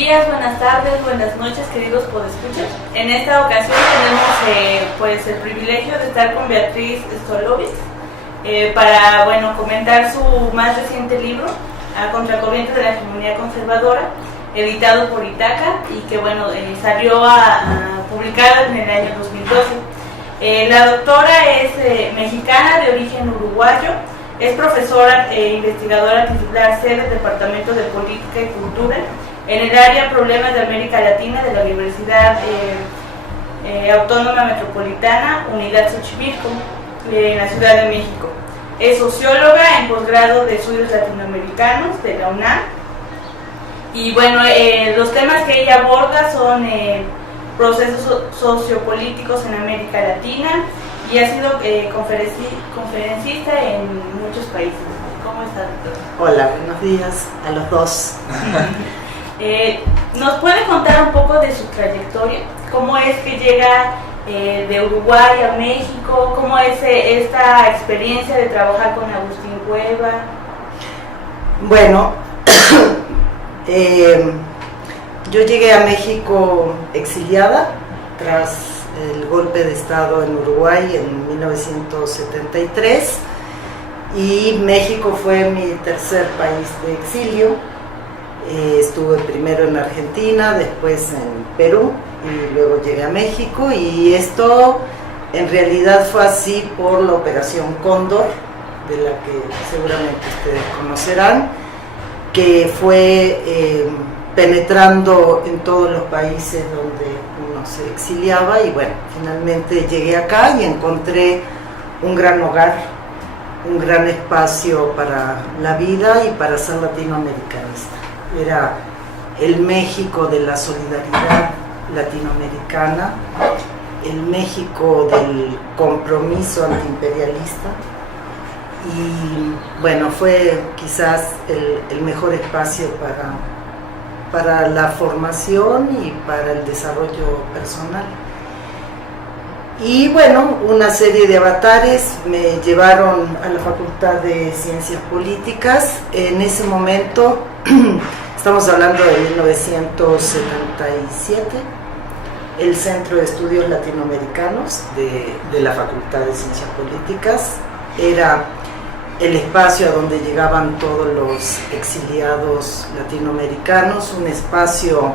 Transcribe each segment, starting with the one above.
días, buenas tardes, buenas noches, queridos podescuchas. En esta ocasión tenemos el privilegio de estar con Beatriz Stolovic para comentar su más reciente libro, A Contracorriente de la Hegemonía Conservadora, editado por Itaca y que salió a publicar en el año 2012. La doctora es mexicana de origen uruguayo, es profesora e investigadora titular C del Departamento de Política y Cultura en el área Problemas de América Latina de la Universidad Autónoma Metropolitana, Unidad Xochimilco, en la Ciudad de México. Es socióloga en posgrado de estudios latinoamericanos de la UNAM. Y los temas que ella aborda son procesos sociopolíticos en América Latina y ha sido conferencista en muchos países. ¿Cómo está, doctor? Hola, buenos días a los dos. ¿Nos puede contar un poco de su trayectoria? ¿Cómo es que llega de Uruguay a México? ¿Cómo es esta experiencia de trabajar con Agustín Cueva? Bueno, yo llegué a México exiliada tras el golpe de Estado en Uruguay en 1973 y México fue mi tercer país de exilio. Estuve primero en Argentina, después en Perú y luego llegué a México, y esto en realidad fue así por la Operación Cóndor, de la que seguramente ustedes conocerán, que fue penetrando en todos los países donde uno se exiliaba, y finalmente llegué acá y encontré un gran hogar, un gran espacio para la vida y para ser latinoamericanista. Era el México de la solidaridad latinoamericana, el México del compromiso antiimperialista, y fue quizás el mejor espacio para la formación y para el desarrollo personal. Y una serie de avatares me llevaron a la Facultad de Ciencias Políticas. En ese momento, estamos hablando de 1977, el Centro de Estudios Latinoamericanos de la Facultad de Ciencias Políticas era el espacio a donde llegaban todos los exiliados latinoamericanos, un espacio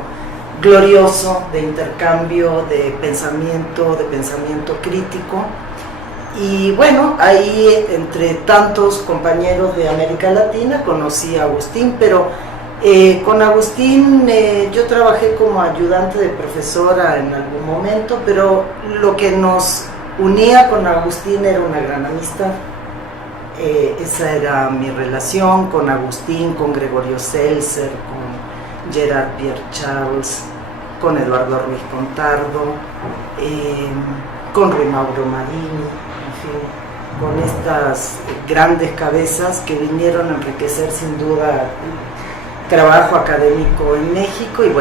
glorioso de intercambio, de pensamiento crítico. Y ahí entre tantos compañeros de América Latina conocí a Agustín, pero con Agustín yo trabajé como ayudante de profesora en algún momento, pero lo que nos unía con Agustín era una gran amistad. Esa era mi relación con Agustín, con Gregorio Seltzer, con Gerard Pierre Charles, con Eduardo Ruiz Contardo, con Rui Mauro Marini, en fin, con estas grandes cabezas que vinieron a enriquecer sin duda el trabajo académico en México, y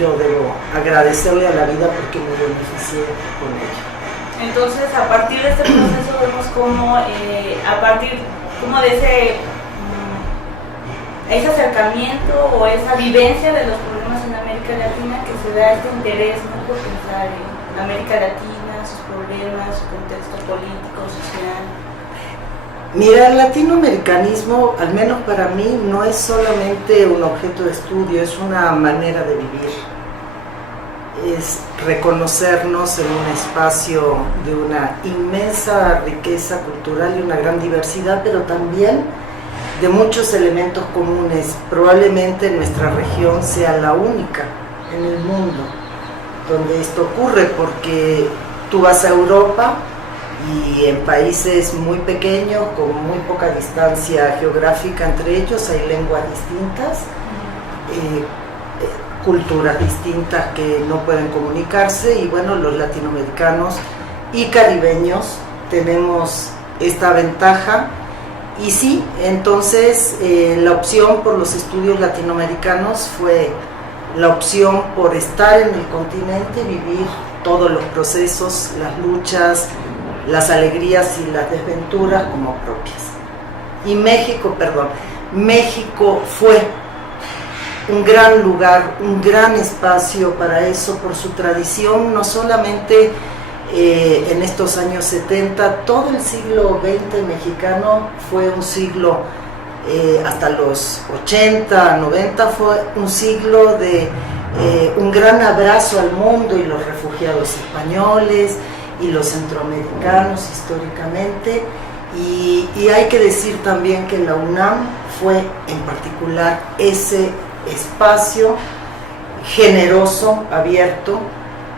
yo debo agradecerle a la vida porque me beneficié con ello. Entonces, a partir de este proceso vemos cómo, a partir como de ese acercamiento o esa vivencia de los problemas en América Latina, que se da este interés por pensar en América Latina, sus problemas, su contexto político, social. Mira, el latinoamericanismo, al menos para mí, no es solamente un objeto de estudio, es una manera de vivir. Es reconocernos en un espacio de una inmensa riqueza cultural y una gran diversidad, pero también de muchos elementos comunes. Probablemente nuestra región sea la única en el mundo donde esto ocurre, porque tú vas a Europa y en países muy pequeños, con muy poca distancia geográfica entre ellos, hay lenguas distintas, culturas distintas que no pueden comunicarse, y los latinoamericanos y caribeños tenemos esta ventaja. Y sí, entonces la opción por los estudios latinoamericanos fue la opción por estar en el continente, vivir todos los procesos, las luchas, las alegrías y las desventuras como propias. Y México fue un gran lugar, un gran espacio para eso, por su tradición, no solamente en estos años 70, todo el siglo XX mexicano fue un siglo, hasta los 80, 90, fue un siglo de un gran abrazo al mundo y los refugiados españoles y los centroamericanos históricamente, y hay que decir también que la UNAM fue en particular ese espacio generoso, abierto,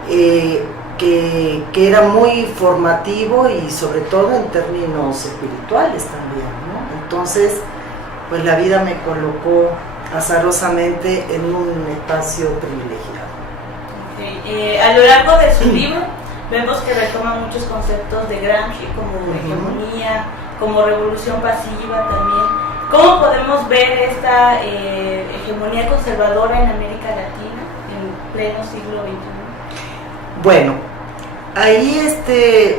que era muy formativo y sobre todo en términos espirituales también, ¿no? Entonces, pues la vida me colocó azarosamente en un espacio privilegiado. Okay. A lo largo de su libro vemos que retoma muchos conceptos de Gramsci, como hegemonía, como revolución pasiva también. ¿Cómo podemos ver esta hegemonía conservadora en América Latina en pleno siglo XXI? Bueno, ahí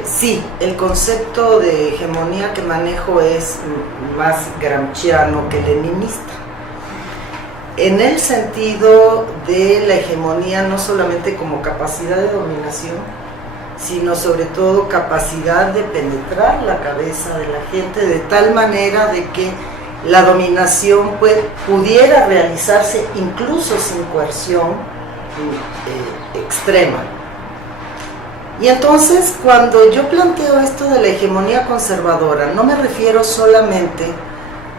sí, el concepto de hegemonía que manejo es más gramsciano que leninista, en el sentido de la hegemonía no solamente como capacidad de dominación, sino sobre todo capacidad de penetrar la cabeza de la gente de tal manera de que la dominación pudiera realizarse incluso sin coerción extrema. Y entonces, cuando yo planteo esto de la hegemonía conservadora, no me refiero solamente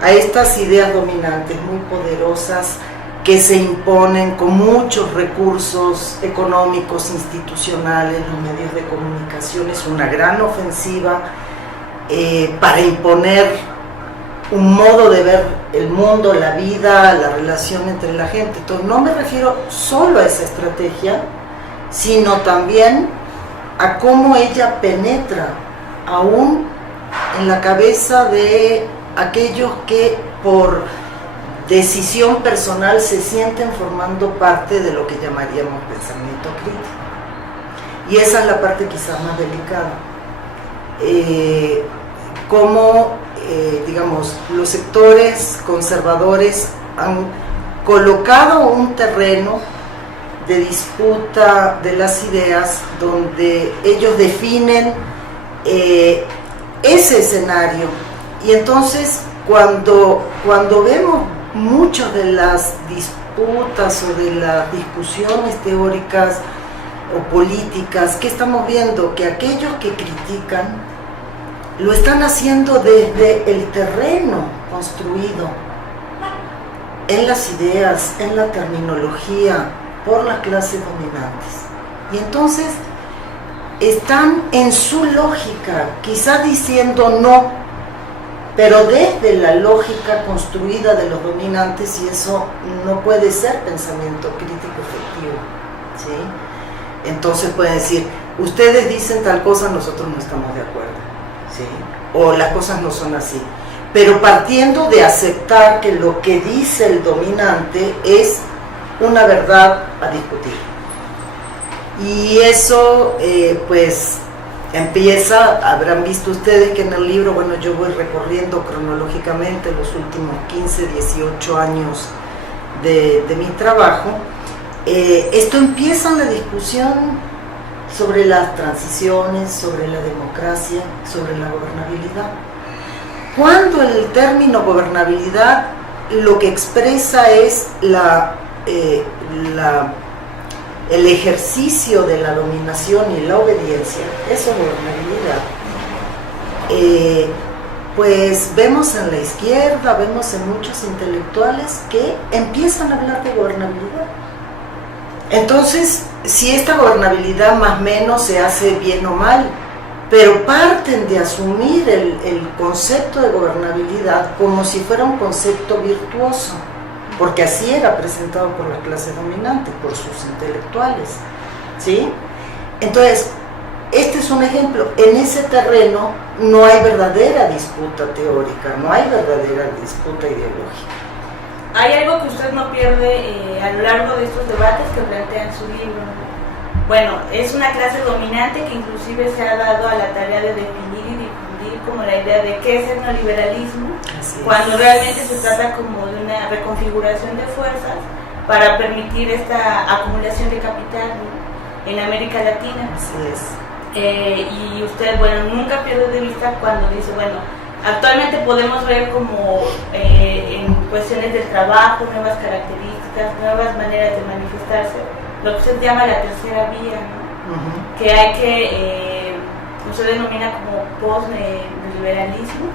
a estas ideas dominantes muy poderosas que se imponen con muchos recursos económicos, institucionales, los medios de comunicación, es una gran ofensiva para imponer un modo de ver el mundo, la vida, la relación entre la gente. Entonces, no me refiero solo a esa estrategia, sino también a cómo ella penetra aún en la cabeza de aquellos que por decisión personal se sienten formando parte de lo que llamaríamos pensamiento crítico. Y esa es la parte quizás más delicada. Digamos, los sectores conservadores han colocado un terreno de disputa de las ideas donde ellos definen ese escenario, y entonces cuando vemos muchas de las disputas o de las discusiones teóricas o políticas, ¿qué estamos viendo? Que aquellos que critican lo están haciendo desde el terreno construido, en las ideas, en la terminología, por las clases dominantes. Y entonces están en su lógica, quizás diciendo no, pero desde la lógica construida de los dominantes, y eso no puede ser pensamiento crítico efectivo, ¿sí? Entonces pueden decir, ustedes dicen tal cosa, nosotros no estamos de acuerdo, ¿sí? O las cosas no son así, pero partiendo de aceptar que lo que dice el dominante es una verdad a discutir. Y eso pues empieza, habrán visto ustedes que en el libro, bueno, yo voy recorriendo cronológicamente los últimos 15, 18 años de mi trabajo. Esto empieza en la discusión sobre las transiciones, sobre la democracia, sobre la gobernabilidad. Cuando el término gobernabilidad lo que expresa es el ejercicio de la dominación y la obediencia, eso es gobernabilidad. Pues vemos en la izquierda, vemos en muchos intelectuales que empiezan a hablar de gobernabilidad. Entonces, si esta gobernabilidad más o menos se hace bien o mal, pero parten de asumir el concepto de gobernabilidad como si fuera un concepto virtuoso, porque así era presentado por las clases dominantes, por sus intelectuales, ¿sí? Entonces, este es un ejemplo. En ese terreno no hay verdadera disputa teórica, no hay verdadera disputa ideológica. Hay algo que usted no pierde a lo largo de estos debates que plantea en su libro. Bueno, es una clase dominante que inclusive se ha dado a la tarea de definir y difundir como la idea de qué es el neoliberalismo, cuando realmente se trata como de una reconfiguración de fuerzas para permitir esta acumulación de capital, ¿no?, en América Latina. Así es. Y usted, bueno, nunca pierde de vista cuando dice, bueno, actualmente podemos ver como en cuestiones del trabajo, nuevas características, nuevas maneras de manifestarse, lo que usted llama la tercera vía, ¿no? Que hay que, usted denomina como post-neoliberalismo,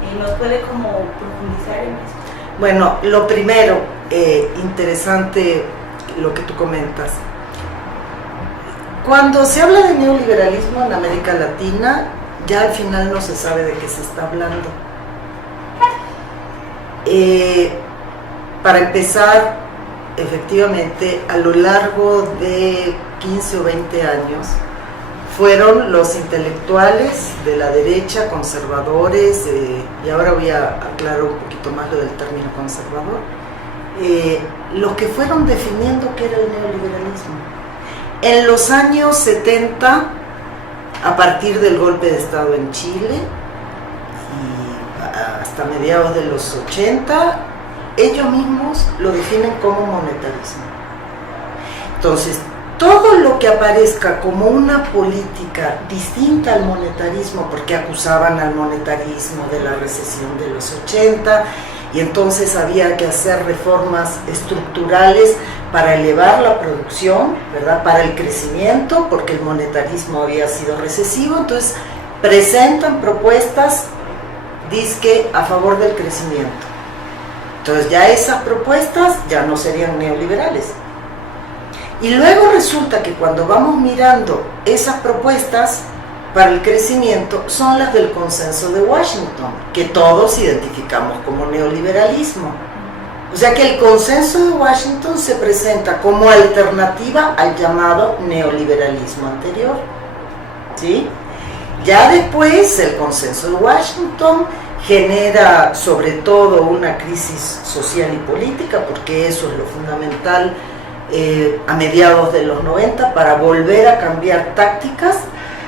y nos puede como profundizar en esto. Bueno, lo primero, interesante lo que tú comentas. Cuando se habla de neoliberalismo en América Latina, ya al final no se sabe de qué se está hablando. Para empezar, efectivamente, a lo largo de 15 o 20 años, fueron los intelectuales de la derecha, conservadores, y ahora voy a aclarar un poquito más lo del término conservador, los que fueron definiendo qué era el neoliberalismo. En los años 70, a partir del golpe de Estado en Chile, y hasta mediados de los 80, ellos mismos lo definen como monetarismo. Entonces, todo lo que aparezca como una política distinta al monetarismo, porque acusaban al monetarismo de la recesión de los 80, y entonces había que hacer reformas estructurales para elevar la producción, ¿verdad?, para el crecimiento, porque el monetarismo había sido recesivo. Entonces presentan propuestas dizque a favor del crecimiento. Entonces ya esas propuestas ya no serían neoliberales. Y luego resulta que cuando vamos mirando esas propuestas para el crecimiento, son las del Consenso de Washington, que todos identificamos como neoliberalismo. O sea que el Consenso de Washington se presenta como alternativa al llamado neoliberalismo anterior, ¿sí? Ya después el Consenso de Washington genera sobre todo una crisis social y política, porque eso es lo fundamental a mediados de los 90, para volver a cambiar tácticas,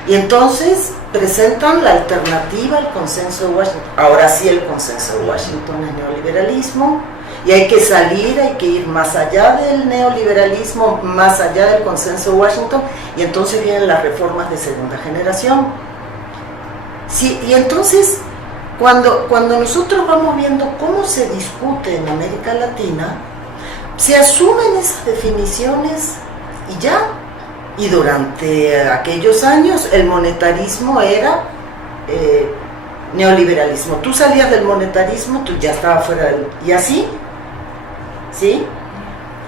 y entonces presentan la alternativa al Consenso de Washington. Ahora sí, el Consenso de Washington es neoliberalismo, y hay que salir, hay que ir más allá del neoliberalismo, más allá del Consenso de Washington, y entonces vienen las reformas de segunda generación. Sí, y entonces, cuando nosotros vamos viendo cómo se discute en América Latina, se asumen esas definiciones y ya. Y durante aquellos años el monetarismo era neoliberalismo. Tú salías del monetarismo, tú ya estabas fuera del... Y así, ¿sí?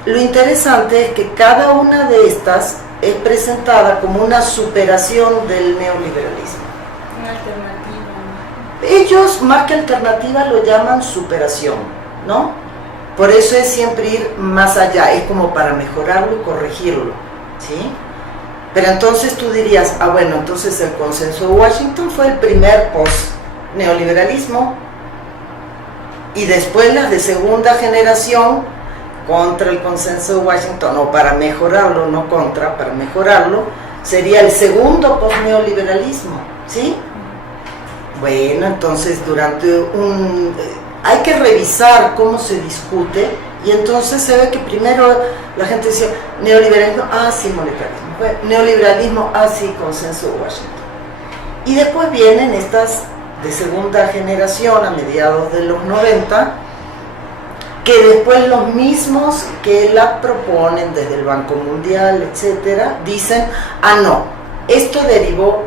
Lo interesante es que cada una de estas es presentada como una superación del neoliberalismo. Una alternativa. Ellos, más que alternativa, lo llaman superación, ¿no? Por eso es siempre ir más allá, es como para mejorarlo y corregirlo, ¿sí? Pero entonces tú dirías, bueno, entonces el Consenso de Washington fue el primer post-neoliberalismo, y después las de segunda generación contra el Consenso de Washington, o para mejorarlo, no contra, para mejorarlo, sería el segundo post-neoliberalismo, ¿sí? Bueno, entonces hay que revisar cómo se discute, y entonces se ve que primero la gente decía, neoliberalismo, sí, monetarismo, neoliberalismo, sí, Consenso de Washington. Y después vienen estas de segunda generación a mediados de los 90, que después los mismos que la proponen desde el Banco Mundial, etcétera, dicen, no, esto derivó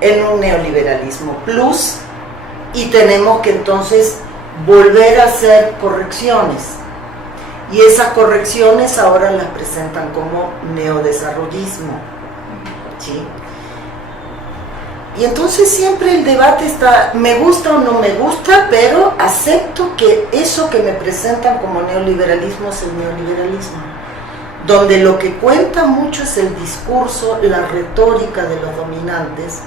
en un neoliberalismo plus, y tenemos que entonces volver a hacer correcciones, y esas correcciones ahora las presentan como neodesarrollismo, ¿sí? Y entonces siempre el debate está, me gusta o no me gusta, pero acepto que eso que me presentan como neoliberalismo es el neoliberalismo, donde lo que cuenta mucho es el discurso, la retórica de los dominantes,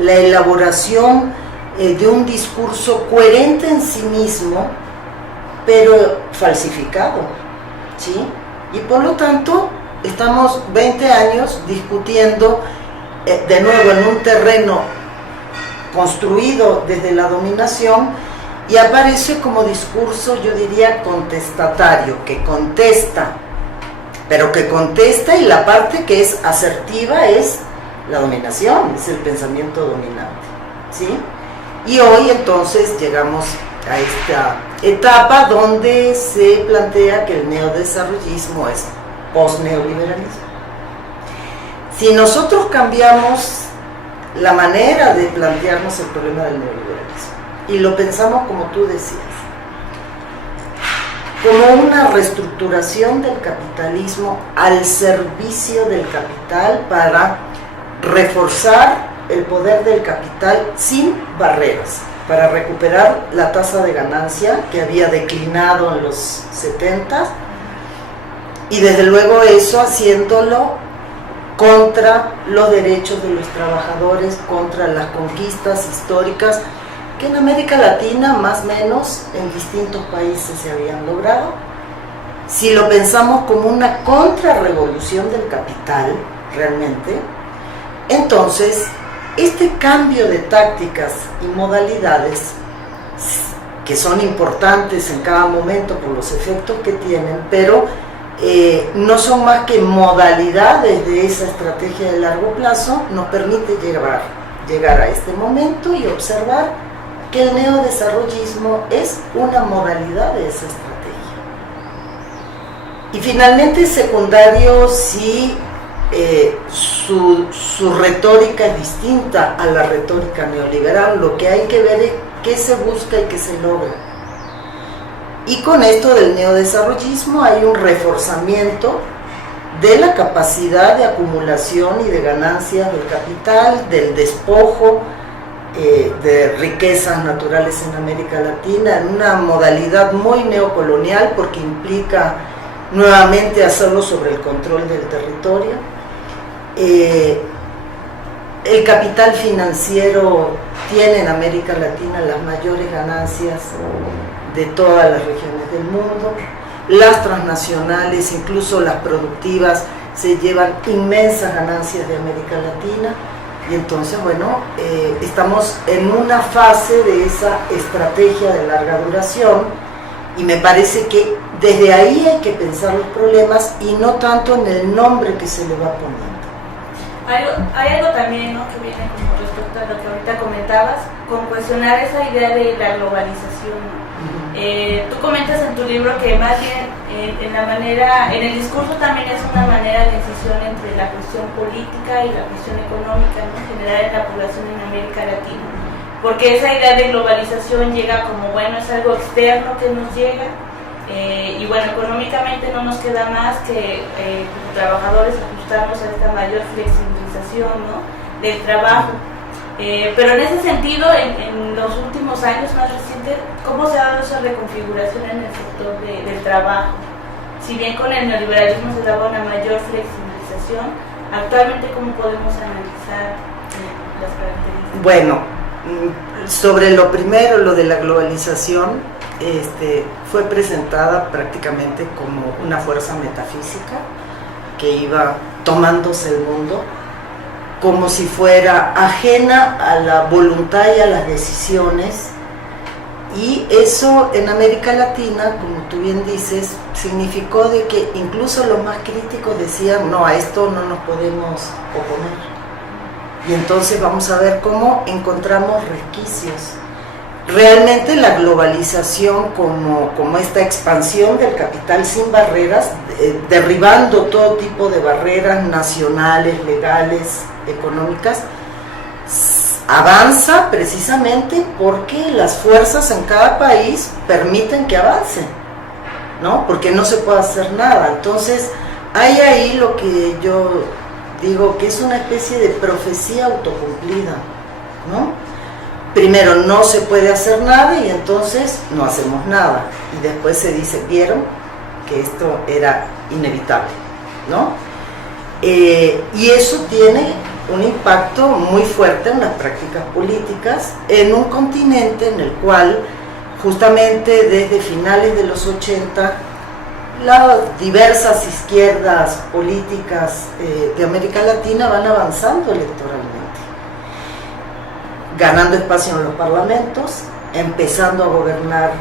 la elaboración de un discurso coherente en sí mismo, pero falsificado, ¿sí? Y por lo tanto estamos 20 años discutiendo de nuevo en un terreno construido desde la dominación, y aparece como discurso, yo diría, contestatario, que contesta pero que contesta, y la parte que es asertiva es la dominación, es el pensamiento dominante, ¿sí? Y hoy entonces llegamos a esta etapa donde se plantea que el neodesarrollismo es post-neoliberalismo. Si nosotros cambiamos la manera de plantearnos el problema del neoliberalismo y lo pensamos como tú decías, como una reestructuración del capitalismo al servicio del capital para reforzar el poder del capital sin barreras, para recuperar la tasa de ganancia que había declinado en los 70, y desde luego eso haciéndolo contra los derechos de los trabajadores, contra las conquistas históricas que en América Latina más o menos en distintos países se habían logrado. Si lo pensamos como una contrarrevolución del capital realmente, entonces este cambio de tácticas y modalidades, que son importantes en cada momento por los efectos que tienen, pero no son más que modalidades de esa estrategia de largo plazo, nos permite llegar a este momento y observar que el neodesarrollismo es una modalidad de esa estrategia. Y finalmente secundario, si su retórica es distinta a la retórica neoliberal, lo que hay que ver es qué se busca y qué se logra. Y con esto del neodesarrollismo hay un reforzamiento de la capacidad de acumulación y de ganancias del capital, del despojo de riquezas naturales en América Latina, en una modalidad muy neocolonial, porque implica nuevamente hacerlo sobre el control del territorio. El capital financiero tiene en América Latina las mayores ganancias de todas las regiones del mundo. Las transnacionales, incluso las productivas, se llevan inmensas ganancias de América Latina. Y entonces, bueno, estamos en una fase de esa estrategia de larga duración, y me parece que desde ahí hay que pensar los problemas y no tanto en el nombre que se le va poniendo. Hay algo también, ¿no?, que viene como respecto a lo que ahorita comentabas, con cuestionar esa idea de la globalización, ¿no? Tú comentas en tu libro que más bien en el discurso también es una manera de incisión entre la cuestión política y la cuestión económica, ¿no?, general en la población en América Latina, porque esa idea de globalización llega como, bueno, es algo externo que nos llega, y bueno, económicamente no nos queda más que como trabajadores ajustarnos a esta mayor flexibilización, ¿no?, del trabajo. Pero en ese sentido, en los últimos años más recientes, ¿cómo se ha dado esa reconfiguración en el sector del trabajo? Si bien con el neoliberalismo se daba una mayor flexibilización, actualmente, ¿cómo podemos analizar las características? Bueno, sobre lo primero, lo de la globalización, fue presentada prácticamente como una fuerza metafísica que iba tomándose el mundo, como si fuera ajena a la voluntad y a las decisiones, y eso en América Latina, como tú bien dices, significó de que incluso los más críticos decían, no, a esto no nos podemos oponer, y entonces vamos a ver cómo encontramos resquicios. Realmente la globalización como esta expansión del capital sin barreras, derribando todo tipo de barreras nacionales, legales, económicas, avanza precisamente porque las fuerzas en cada país permiten que avancen, ¿no? Porque no se puede hacer nada. Entonces hay ahí lo que yo digo que es una especie de profecía autocumplida, ¿no? Primero no se puede hacer nada y entonces no hacemos nada, y después se dice, vieron que esto era inevitable, ¿no? Y eso tiene un impacto muy fuerte en las prácticas políticas en un continente en el cual justamente desde finales de los 80 las diversas izquierdas políticas de América Latina van avanzando electoralmente, ganando espacio en los parlamentos, empezando a gobernar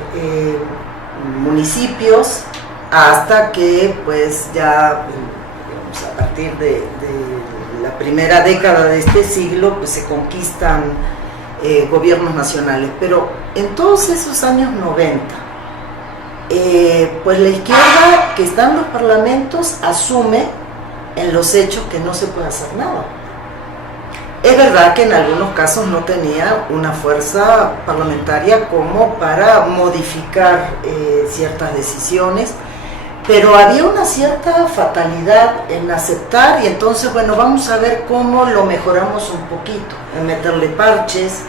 municipios, hasta que pues ya digamos, a partir de la primera década de este siglo pues se conquistan gobiernos nacionales. Pero en todos esos años 90, pues la izquierda que está en los parlamentos asume en los hechos que no se puede hacer nada. Es verdad que en algunos casos no tenía una fuerza parlamentaria como para modificar ciertas decisiones, pero había una cierta fatalidad en aceptar, y entonces, bueno, vamos a ver cómo lo mejoramos un poquito, en meterle parches,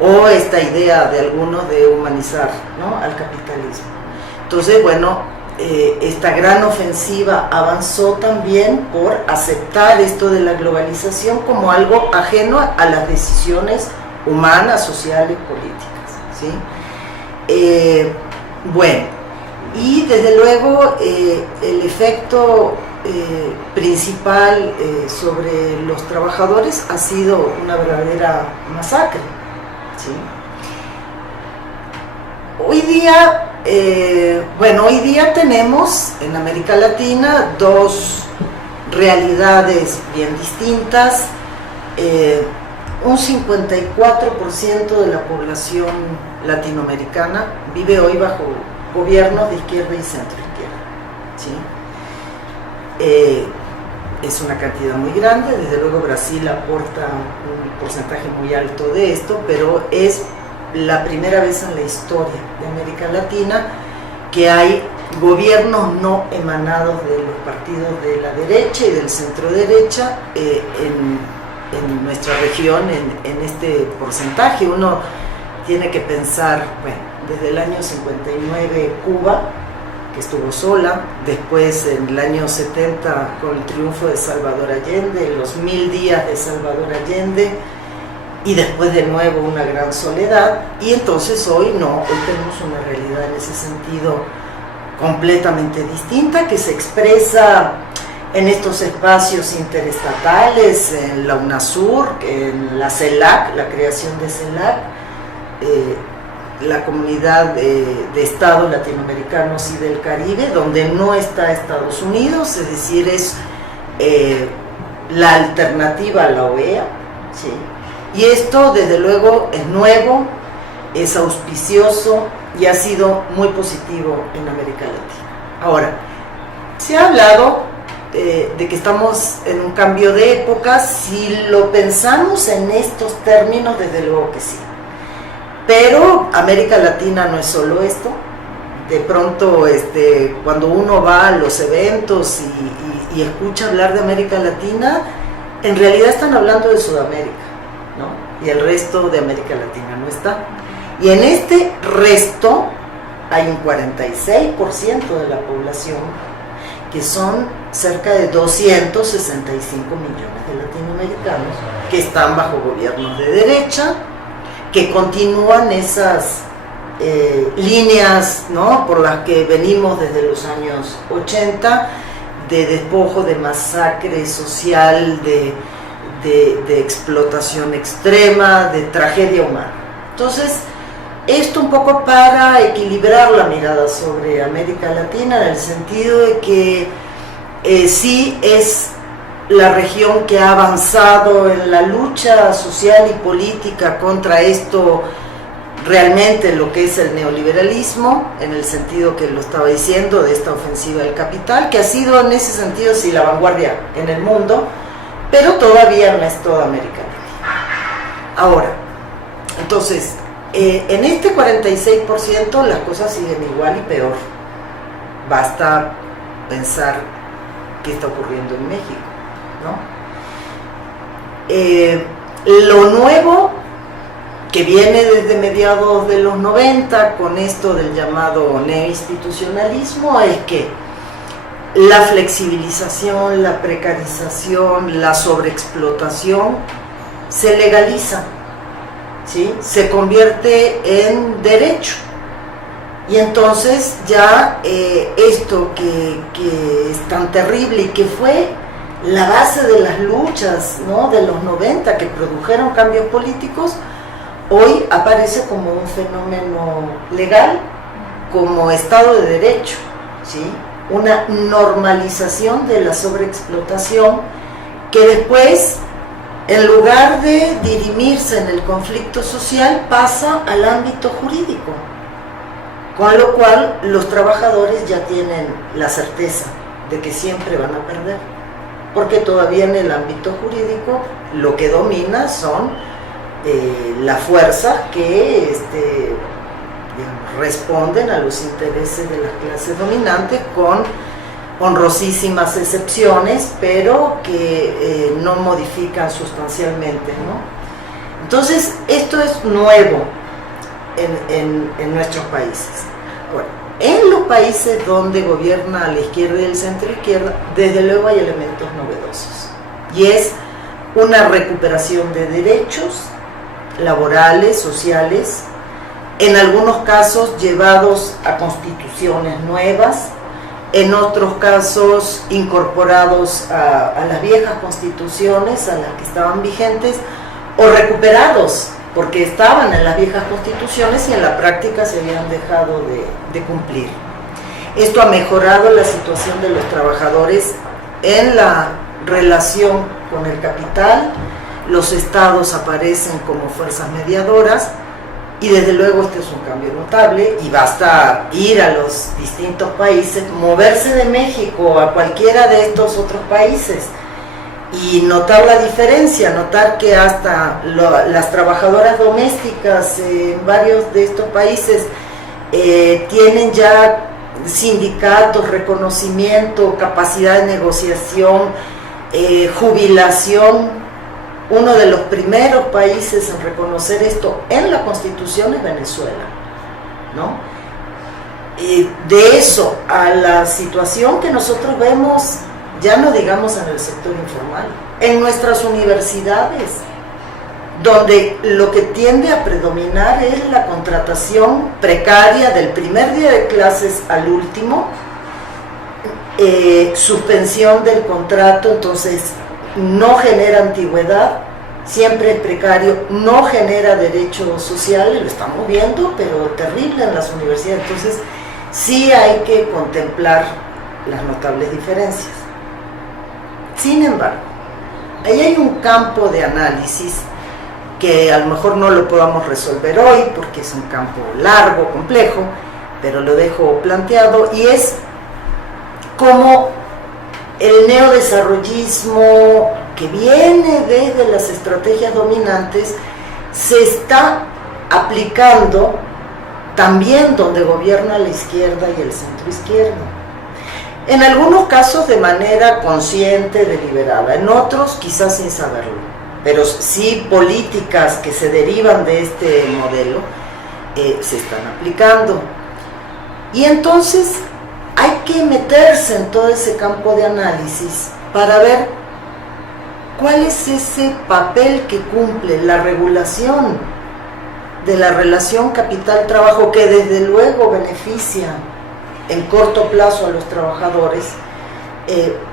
o esta idea de algunos de humanizar, ¿no?, al capitalismo. Entonces, bueno, esta gran ofensiva avanzó también por aceptar esto de la globalización como algo ajeno a las decisiones humanas, sociales, políticas, ¿sí? Bueno, y desde luego el efecto principal sobre los trabajadores ha sido una verdadera masacre, ¿sí? Hoy día tenemos en América Latina dos realidades bien distintas. Un 54% de la población latinoamericana vive hoy bajo gobiernos de izquierda y centro izquierda, ¿sí? Es una cantidad muy grande, desde luego Brasil aporta un porcentaje muy alto de esto, pero es la primera vez en la historia de América Latina que hay gobiernos no emanados de los partidos de la derecha y del centro derecha en nuestra región en este porcentaje. Uno tiene que pensar, bueno, desde el año 59 Cuba, que estuvo sola, después en el año 70 con el triunfo de Salvador Allende, los 1000 días de Salvador Allende, y después de nuevo una gran soledad, y entonces hoy tenemos una realidad en ese sentido completamente distinta, que se expresa en estos espacios interestatales, en la UNASUR, en la CELAC, la creación de CELAC, la comunidad de estados latinoamericanos y del Caribe, donde no está Estados Unidos, es decir, es la alternativa a la OEA, ¿sí? Y esto, desde luego, es nuevo, es auspicioso y ha sido muy positivo en América Latina. Ahora, se ha hablado de que estamos en un cambio de época. Si lo pensamos en estos términos, desde luego que sí. Pero América Latina no es solo esto. De pronto, cuando uno va a los eventos y escucha hablar de América Latina, en realidad están hablando de Sudamérica, ¿no? Y el resto de América Latina no está. Y en este resto hay un 46% de la población, que son cerca de 265 millones de latinoamericanos, que están bajo gobiernos de derecha, que continúan esas líneas, ¿no?, por las que venimos desde los años 80, de despojo, de masacre social, de explotación extrema, de tragedia humana. Entonces, esto un poco para equilibrar la mirada sobre América Latina, en el sentido de que sí es la región que ha avanzado en la lucha social y política contra esto, realmente lo que es el neoliberalismo, en el sentido que lo estaba diciendo, de esta ofensiva del capital, que ha sido en ese sentido sí la vanguardia en el mundo, pero todavía no es toda América Latina. Ahora, entonces, en este 46% las cosas siguen igual y peor. Basta pensar qué está ocurriendo en México, ¿no? Lo nuevo que viene desde mediados de los 90 con esto del llamado neoinstitucionalismo es que la flexibilización, la precarización, la sobreexplotación se legaliza, ¿sí? Se convierte en derecho. Y entonces ya esto que es tan terrible y que fue la base de las luchas, ¿no?, de los 90, que produjeron cambios políticos, hoy aparece como un fenómeno legal, como Estado de Derecho, ¿sí? una normalización de la sobreexplotación que después, en lugar de dirimirse en el conflicto social, pasa al ámbito jurídico, con lo cual los trabajadores ya tienen la certeza de que siempre van a perder, porque todavía en el ámbito jurídico lo que domina son las fuerzas que digamos, responden a los intereses de las clases dominantes, con honrosísimas excepciones, pero que no modifican sustancialmente, ¿no? Entonces, esto es nuevo en nuestros países. Bueno, en los países donde gobierna la izquierda y el centro izquierda, desde luego hay elementos novedosos, y es una recuperación de derechos laborales, sociales, en algunos casos llevados a constituciones nuevas, en otros casos incorporados a las viejas constituciones, a las que estaban vigentes, o recuperados porque estaban en las viejas constituciones y en la práctica se habían dejado de cumplir. Esto ha mejorado la situación de los trabajadores en la relación con el capital. Los estados aparecen como fuerzas mediadoras, y desde luego este es un cambio notable, y basta ir a los distintos países, moverse de México a cualquiera de estos otros países y notar la diferencia, notar que hasta las trabajadoras domésticas en varios de estos países tienen ya sindicatos, reconocimiento, capacidad de negociación, jubilación. Uno de los primeros países en reconocer esto en la Constitución es Venezuela, ¿no? De eso a la situación que nosotros vemos, ya no digamos en el sector informal, en nuestras universidades, donde lo que tiende a predominar es la contratación precaria del primer día de clases al último, suspensión del contrato, entonces no genera antigüedad, siempre es precario, no genera derecho social, lo estamos viendo, pero terrible en las universidades. Entonces sí hay que contemplar las notables diferencias. Sin embargo, ahí hay un campo de análisis que a lo mejor no lo podamos resolver hoy porque es un campo largo, complejo, pero lo dejo planteado, y es cómo el neodesarrollismo, que viene desde las estrategias dominantes, se está aplicando también donde gobierna la izquierda y el centro izquierda. En algunos casos de manera consciente, deliberada, en otros quizás sin saberlo, pero sí políticas que se derivan de este modelo se están aplicando. Y entonces hay que meterse en todo ese campo de análisis para ver cuál es ese papel que cumple la regulación de la relación capital-trabajo, que desde luego beneficia en corto plazo a los trabajadores,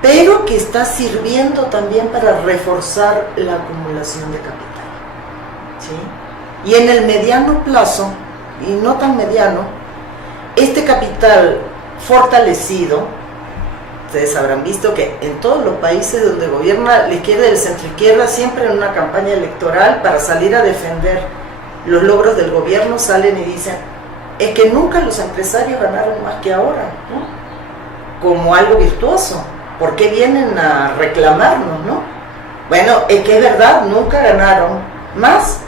pero que está sirviendo también para reforzar la acumulación de capital, ¿sí? Y en el mediano plazo, y no tan mediano, este capital fortalecido, ustedes habrán visto que en todos los países donde gobierna la izquierda y el centro izquierda, siempre en una campaña electoral para salir a defender los logros del gobierno, salen y dicen: es que nunca los empresarios ganaron más que ahora, ¿no? Como algo virtuoso. ¿Por qué vienen a reclamarnos, no? Bueno, es que es verdad, nunca ganaron más.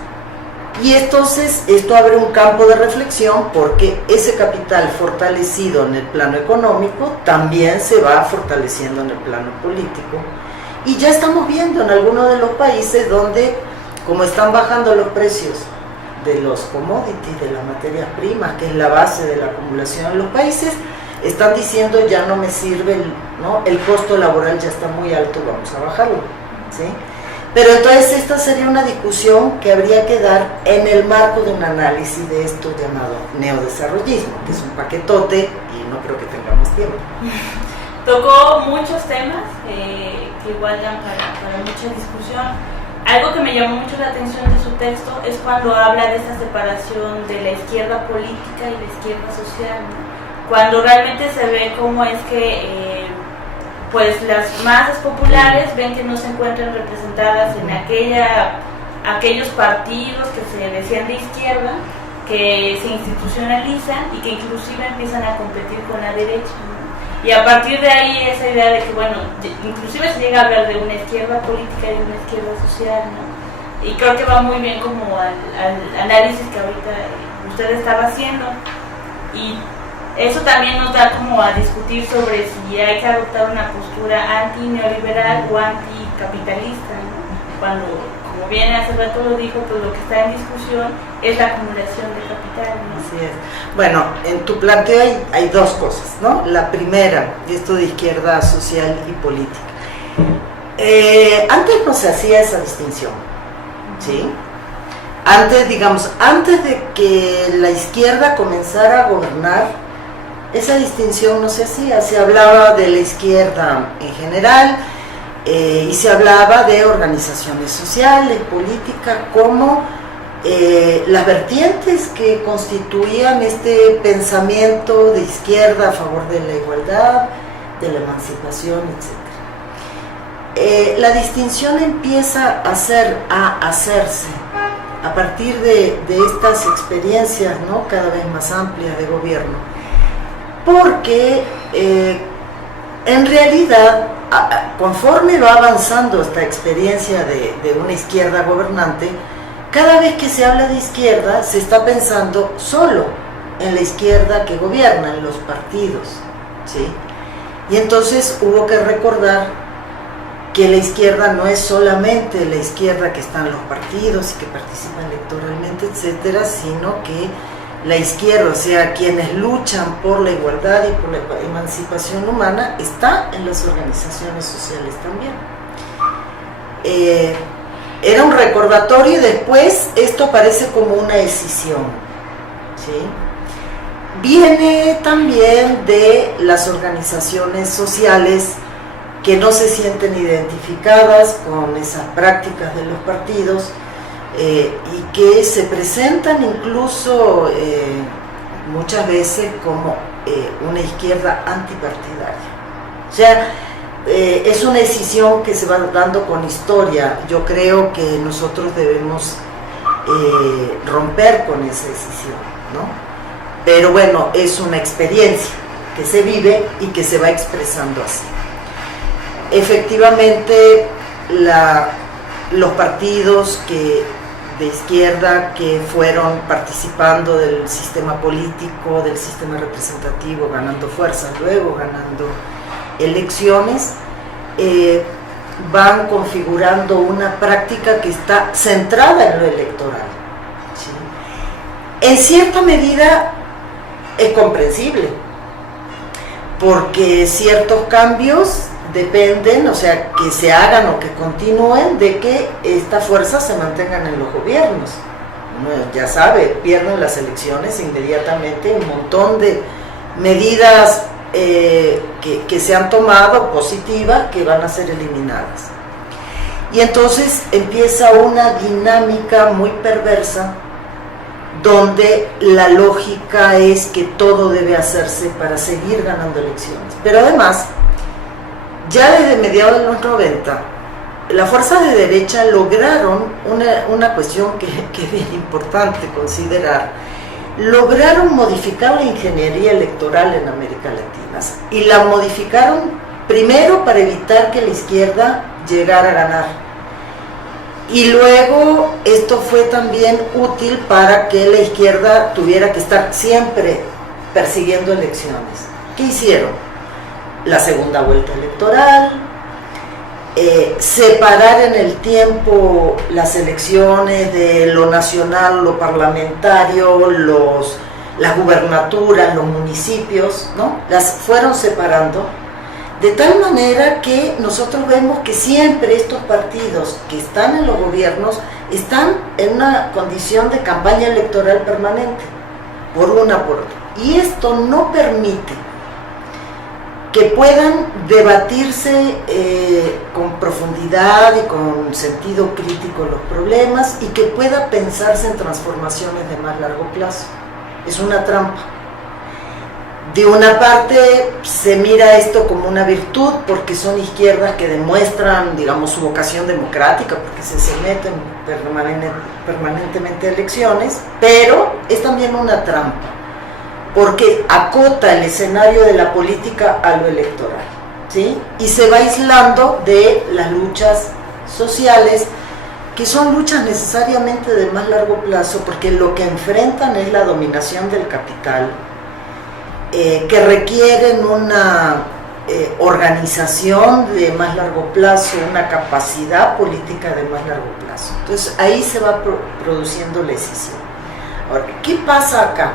Y entonces esto abre un campo de reflexión, porque ese capital fortalecido en el plano económico también se va fortaleciendo en el plano político. Y ya estamos viendo en algunos de los países donde, como están bajando los precios de los commodities, de las materias primas, que es la base de la acumulación en los países, están diciendo: ya no me sirve, ¿no? El costo laboral ya está muy alto, vamos a bajarlo, ¿sí? Pero entonces esta sería una discusión que habría que dar en el marco de un análisis de esto llamado neodesarrollismo, que es un paquetote y no creo que tengamos tiempo. Tocó muchos temas que igual dan para mucha discusión. Algo que me llamó mucho la atención de su texto es cuando habla de esta separación de la izquierda política y la izquierda social, ¿no? cuando realmente se ve cómo es que pues las masas populares ven que no se encuentran representadas en aquellos partidos que se decían de izquierda, que se institucionalizan y que inclusive empiezan a competir con la derecha, ¿no? Y a partir de ahí esa idea de que, bueno, inclusive se llega a hablar de una izquierda política y de una izquierda social, ¿no? Y creo que va muy bien como al análisis que ahorita usted estaba haciendo. Y eso también nos da como a discutir sobre si hay que adoptar una postura anti-neoliberal o anticapitalista, ¿no? Cuando, como bien hace rato lo dijo, pues lo que está en discusión es la acumulación de capital, ¿no? Así es. Bueno, en tu planteo hay dos cosas, ¿no? La primera, esto de izquierda social y política. Antes no se hacía esa distinción, ¿sí? Antes de que la izquierda comenzara a gobernar, esa distinción no se hacía. Se hablaba de la izquierda en general y se hablaba de organizaciones sociales, políticas, como las vertientes que constituían este pensamiento de izquierda a favor de la igualdad, de la emancipación, etc. La distinción empieza a hacerse a partir de estas experiencias, ¿no?, cada vez más amplias de gobierno, porque en realidad, conforme va avanzando esta experiencia de una izquierda gobernante, cada vez que se habla de izquierda se está pensando solo en la izquierda que gobierna, en los partidos, ¿sí? Y entonces hubo que recordar que la izquierda no es solamente la izquierda que está en los partidos y que participa electoralmente, etcétera, sino que la izquierda, o sea, quienes luchan por la igualdad y por la emancipación humana, está en las organizaciones sociales también. Era un recordatorio y después esto parece como una decisión, ¿sí? Viene también de las organizaciones sociales que no se sienten identificadas con esas prácticas de los partidos y que se presentan incluso muchas veces como una izquierda antipartidaria. O sea, es una decisión que se va dando con historia. Yo creo que nosotros debemos romper con esa decisión, ¿no? Pero bueno, es una experiencia que se vive y que se va expresando así. Efectivamente, los partidos de izquierda que fueron participando del sistema político, del sistema representativo, ganando fuerza, luego ganando elecciones, van configurando una práctica que está centrada en lo electoral, ¿sí? En cierta medida es comprensible, porque ciertos cambios dependen, o sea, que se hagan o que continúen, de que estas fuerzas se mantengan en los gobiernos. Uno ya sabe, pierden las elecciones inmediatamente, un montón de medidas que se han tomado positivas que van a ser eliminadas. Y entonces empieza una dinámica muy perversa donde la lógica es que todo debe hacerse para seguir ganando elecciones. Pero además, ya desde mediados de los 90, las fuerzas de derecha lograron una cuestión que es bien importante considerar. Lograron modificar la ingeniería electoral en América Latina, y la modificaron primero para evitar que la izquierda llegara a ganar, y luego esto fue también útil para que la izquierda tuviera que estar siempre persiguiendo elecciones. ¿Qué hicieron? La segunda vuelta electoral, separar en el tiempo las elecciones de lo nacional, lo parlamentario, las gubernaturas, los municipios, ¿no? Las fueron separando, de tal manera que nosotros vemos que siempre estos partidos que están en los gobiernos están en una condición de campaña electoral permanente, por una por otra. Y esto no permite que puedan debatirse con profundidad y con sentido crítico los problemas, y que pueda pensarse en transformaciones de más largo plazo. Es una trampa. De una parte se mira esto como una virtud porque son izquierdas que demuestran, digamos, su vocación democrática, porque se someten permanentemente a elecciones, pero es también una trampa, porque acota el escenario de la política a lo electoral, ¿sí? Y se va aislando de las luchas sociales, que son luchas necesariamente de más largo plazo, porque lo que enfrentan es la dominación del capital, que requieren una organización de más largo plazo, una capacidad política de más largo plazo. Entonces ahí se va produciendo la escisión. Ahora, ¿qué pasa acá?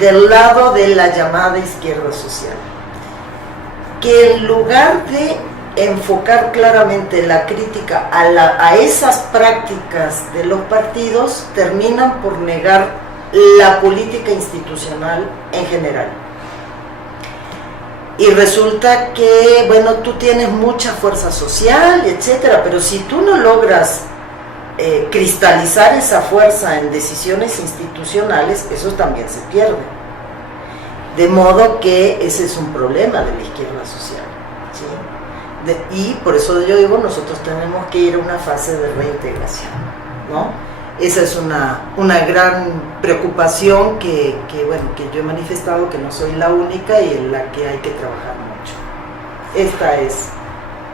Del lado de la llamada izquierda social, que en lugar de enfocar claramente la crítica a esas prácticas de los partidos, terminan por negar la política institucional en general. Y resulta que, bueno, tú tienes mucha fuerza social, etcétera, pero si tú no logras cristalizar esa fuerza en decisiones institucionales, eso también se pierde. De modo que ese es un problema de la izquierda social, ¿sí? Y por eso yo digo, nosotros tenemos que ir a una fase de reintegración, ¿no? Esa es una gran preocupación que yo he manifestado, que no soy la única y en la que hay que trabajar mucho. Esta es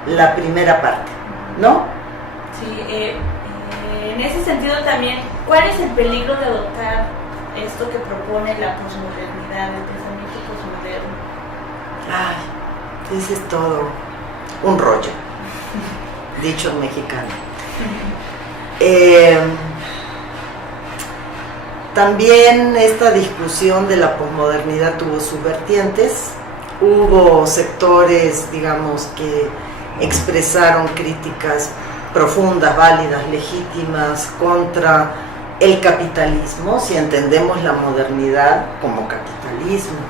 la primera parte, ¿no? Sí, en ese sentido también, ¿cuál es el peligro de adoptar esto que propone la posmodernidad, el pensamiento posmoderno? Ay, ese es todo un rollo, dicho en mexicano. También esta discusión de la posmodernidad tuvo sus vertientes. Hubo sectores, digamos, que expresaron críticas profundas, válidas, legítimas contra el capitalismo, si entendemos la modernidad como capitalismo.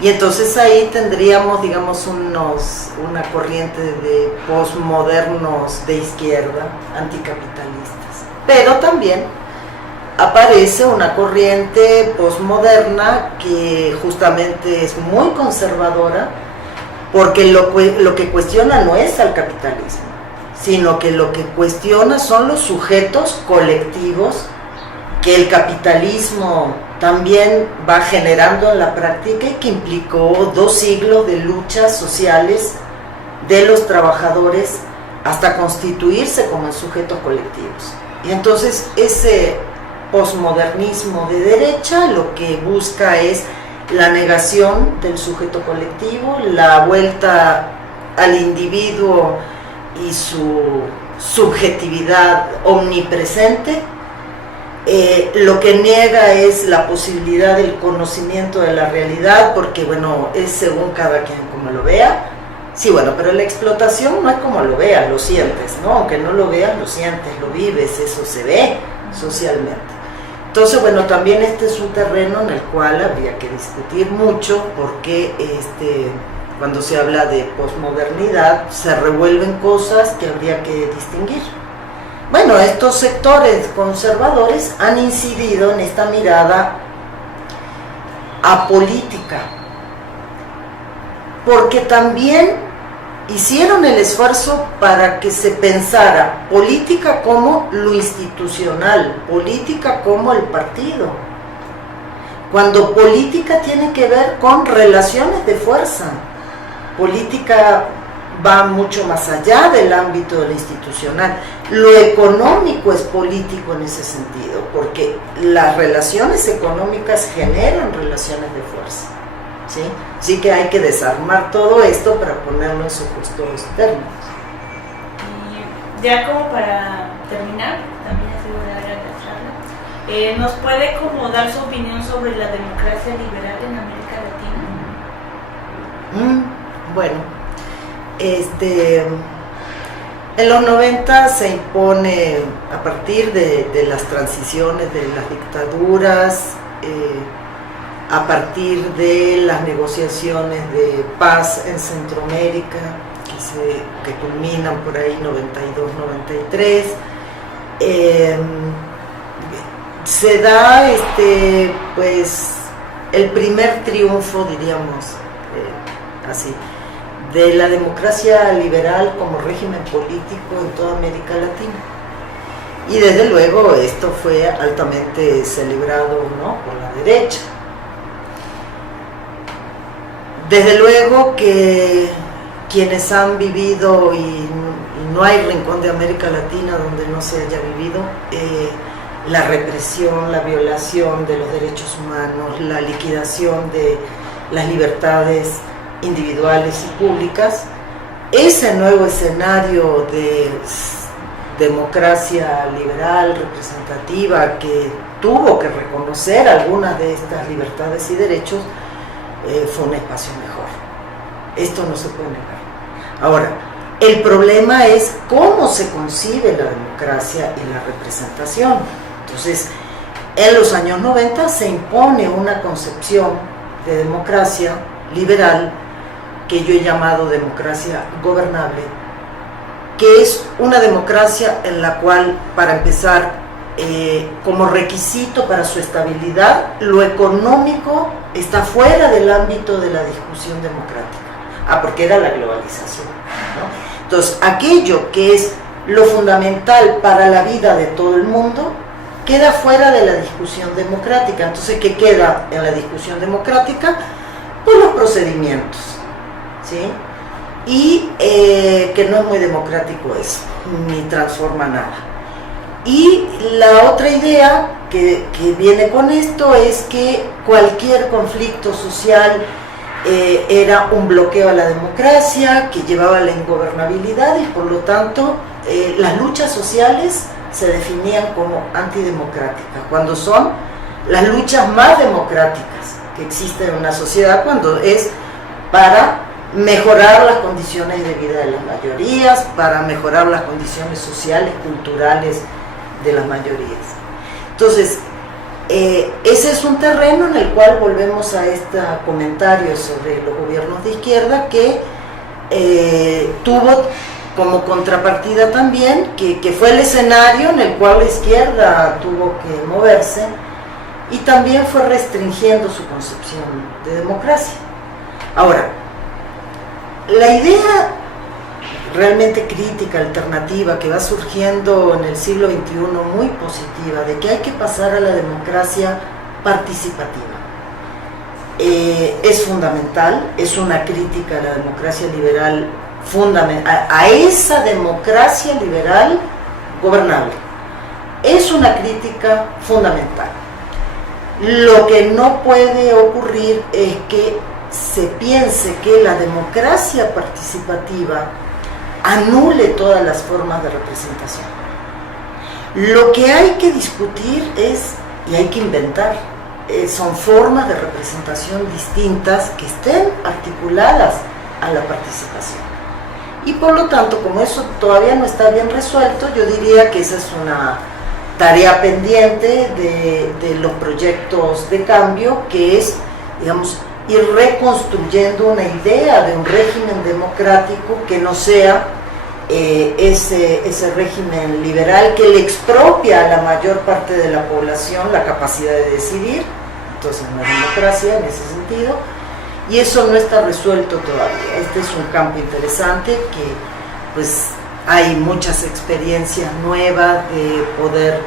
Y entonces ahí tendríamos, digamos, una corriente de posmodernos de izquierda, anticapitalistas. Pero también aparece una corriente posmoderna que justamente es muy conservadora, porque lo que cuestiona no es al capitalismo, sino que lo que cuestiona son los sujetos colectivos que el capitalismo también va generando en la práctica y que implicó 2 siglos de luchas sociales de los trabajadores hasta constituirse como sujetos colectivos. Y entonces ese posmodernismo de derecha lo que busca es la negación del sujeto colectivo, la vuelta al individuo y su subjetividad omnipresente. Lo que niega es la posibilidad del conocimiento de la realidad, porque bueno, es según cada quien como lo vea. Sí, bueno, pero la explotación no es como lo veas, lo sientes, ¿no? Aunque no lo veas, lo sientes, lo vives, eso se ve socialmente. Entonces, bueno, también este es un terreno en el cual habría que discutir mucho, porque cuando se habla de posmodernidad se revuelven cosas que habría que distinguir. Bueno, estos sectores conservadores han incidido en esta mirada apolítica, porque también hicieron el esfuerzo para que se pensara política como lo institucional, política como el partido, cuando política tiene que ver con relaciones de fuerza. Política va mucho más allá del ámbito de lo institucional. Lo económico es político en ese sentido, porque las relaciones económicas generan relaciones de fuerza, ¿sí? Así que hay que desarmar todo esto para ponerlo en sus justos términos. Y ya como para terminar, también ha sido larga la charla, ¿nos puede como dar su opinión sobre la democracia liberal en América Latina? Bueno, en los 90 se impone, a partir de las transiciones de las dictaduras, a partir de las negociaciones de paz en Centroamérica, que culminan por ahí 92-93, se da pues el primer triunfo, diríamos así, de la democracia liberal como régimen político en toda América Latina. Y desde luego esto fue altamente celebrado, ¿no?, por la derecha. Desde luego que quienes han vivido, y no hay rincón de América Latina donde no se haya vivido, la represión, la violación de los derechos humanos, la liquidación de las libertades individuales y públicas, ese nuevo escenario de democracia liberal, representativa, que tuvo que reconocer algunas de estas libertades y derechos, fue un espacio mejor. Esto no se puede negar. Ahora, el problema es cómo se concibe la democracia y la representación. Entonces, en los años 90 se impone una concepción de democracia liberal que yo he llamado democracia gobernable, que es una democracia en la cual, para empezar, como requisito para su estabilidad, lo económico está fuera del ámbito de la discusión democrática. Porque era la globalización, ¿no? Entonces, aquello que es lo fundamental para la vida de todo el mundo queda fuera de la discusión democrática. Entonces, ¿qué queda en la discusión democrática? Pues los procedimientos, ¿sí? Y que no es muy democrático eso, ni transforma nada. Y la otra idea que viene con esto es que cualquier conflicto social era un bloqueo a la democracia, que llevaba a la ingobernabilidad, y por lo tanto las luchas sociales se definían como antidemocráticas, cuando son las luchas más democráticas que existen en una sociedad, cuando es para mejorar las condiciones de vida de las mayorías, para mejorar las condiciones sociales, culturales de las mayorías. Entonces, ese es un terreno en el cual volvemos a este comentario sobre los gobiernos de izquierda, que tuvo como contrapartida también que fue el escenario en el cual la izquierda tuvo que moverse, y también fue restringiendo su concepción de democracia. Ahora, la idea realmente crítica, alternativa, que va surgiendo en el siglo XXI, muy positiva, de que hay que pasar a la democracia participativa, es fundamental, es una crítica a la democracia liberal, a esa democracia liberal gobernable, es una crítica fundamental. Lo que no puede ocurrir es que se piense que la democracia participativa anule todas las formas de representación. Lo que hay que discutir y hay que inventar, son formas de representación distintas que estén articuladas a la participación. Y por lo tanto, como eso todavía no está bien resuelto, yo diría que esa es una tarea pendiente de los proyectos de cambio, que es, digamos, ir reconstruyendo una idea de un régimen democrático que no sea ese régimen liberal que le expropia a la mayor parte de la población la capacidad de decidir. Entonces no es democracia en ese sentido, y eso no está resuelto todavía. Este es un campo interesante, que pues hay muchas experiencias nuevas de poder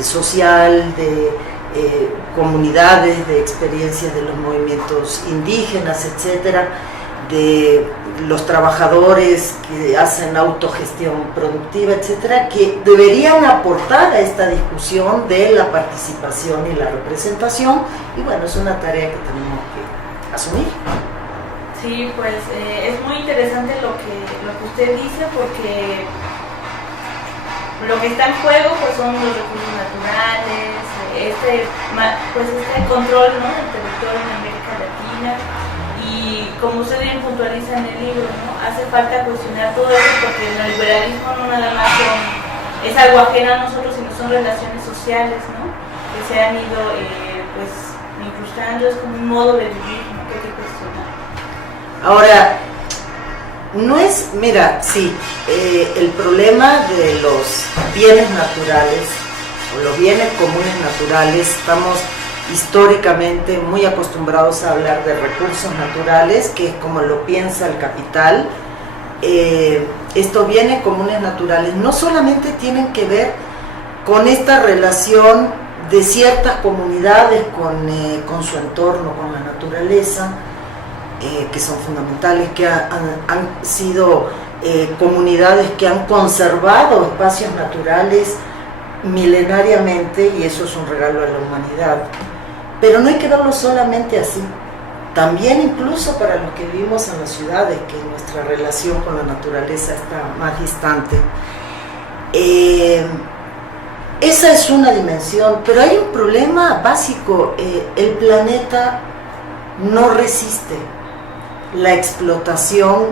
social, de comunidades, de experiencias de los movimientos indígenas, etcétera, de los trabajadores que hacen autogestión productiva, etcétera, que deberían aportar a esta discusión de la participación y la representación. Y bueno, es una tarea que tenemos que asumir. Sí, pues es muy interesante lo que usted dice, porque lo que está en juego pues son los recursos naturales, este control, ¿no?, del territorio en América Latina. Y como usted bien puntualiza en el libro, ¿no?, hace falta cuestionar todo eso, porque el neoliberalismo no nada más es algo ajeno a nosotros, sino son relaciones sociales, ¿no?, que se han ido pues incrustando. Es como un modo de vivir, ¿no?, que hay que cuestionar. Ahora, no es, mira, sí, el problema de los bienes naturales o los bienes comunes naturales, estamos históricamente muy acostumbrados a hablar de recursos naturales, que es como lo piensa el capital. Estos bienes comunes naturales no solamente tienen que ver con esta relación de ciertas comunidades con su entorno, con la naturaleza, que son fundamentales, que han sido comunidades que han conservado espacios naturales milenariamente, y eso es un regalo a la humanidad. Pero no hay que verlo solamente así. También incluso para los que vivimos en las ciudades, que nuestra relación con la naturaleza está más distante. Esa es una dimensión, pero hay un problema básico. El planeta no resiste la explotación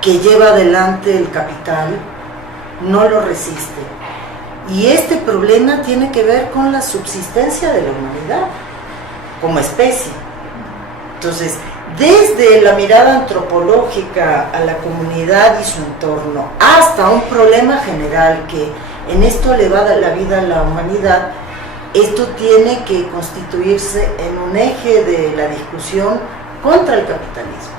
que lleva adelante el capital, no lo resiste. Y este problema tiene que ver con la subsistencia de la humanidad como especie. Entonces, desde la mirada antropológica a la comunidad y su entorno, hasta un problema general que en esto le va a dar la vida a la humanidad, esto tiene que constituirse en un eje de la discusión contra el capitalismo.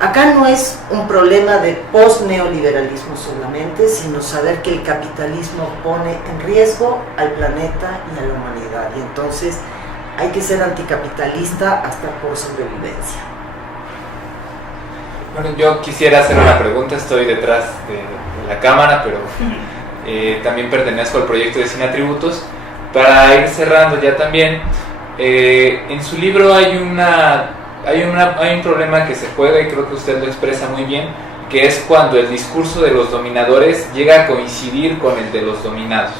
Acá no es un problema de post-neoliberalismo solamente, sino saber que el capitalismo pone en riesgo al planeta y a la humanidad. Y entonces hay que ser anticapitalista hasta por sobrevivencia. Bueno, yo quisiera hacer una pregunta, estoy detrás de la cámara, pero también pertenezco al proyecto de Sin Atributos. Para ir cerrando ya también, en su libro hay un problema que se juega, y creo que usted lo expresa muy bien, que es cuando el discurso de los dominadores llega a coincidir con el de los dominados.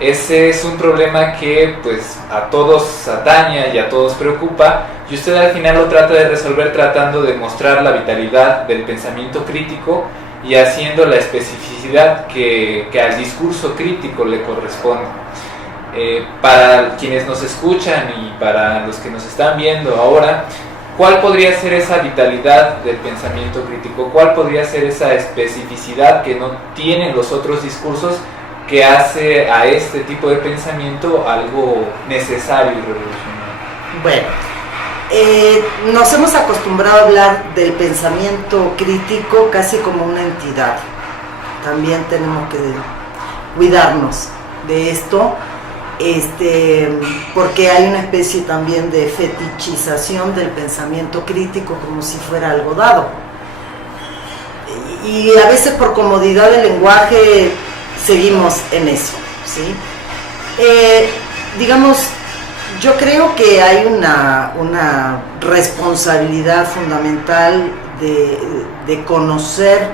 Ese es un problema que pues a todos atañe y a todos preocupa, y usted al final lo trata de resolver tratando de mostrar la vitalidad del pensamiento crítico y haciendo la especificidad que al discurso crítico le corresponde. Para quienes nos escuchan y para los que nos están viendo ahora, ¿cuál podría ser esa vitalidad del pensamiento crítico? ¿Cuál podría ser esa especificidad que no tienen los otros discursos, que hace a este tipo de pensamiento algo necesario y revolucionario? Bueno, nos hemos acostumbrado a hablar del pensamiento crítico casi como una entidad. También tenemos que cuidarnos de esto, porque hay una especie también de fetichización del pensamiento crítico como si fuera algo dado. Y a veces por comodidad del lenguaje seguimos en eso, ¿sí? Digamos, yo creo que hay una responsabilidad fundamental de conocer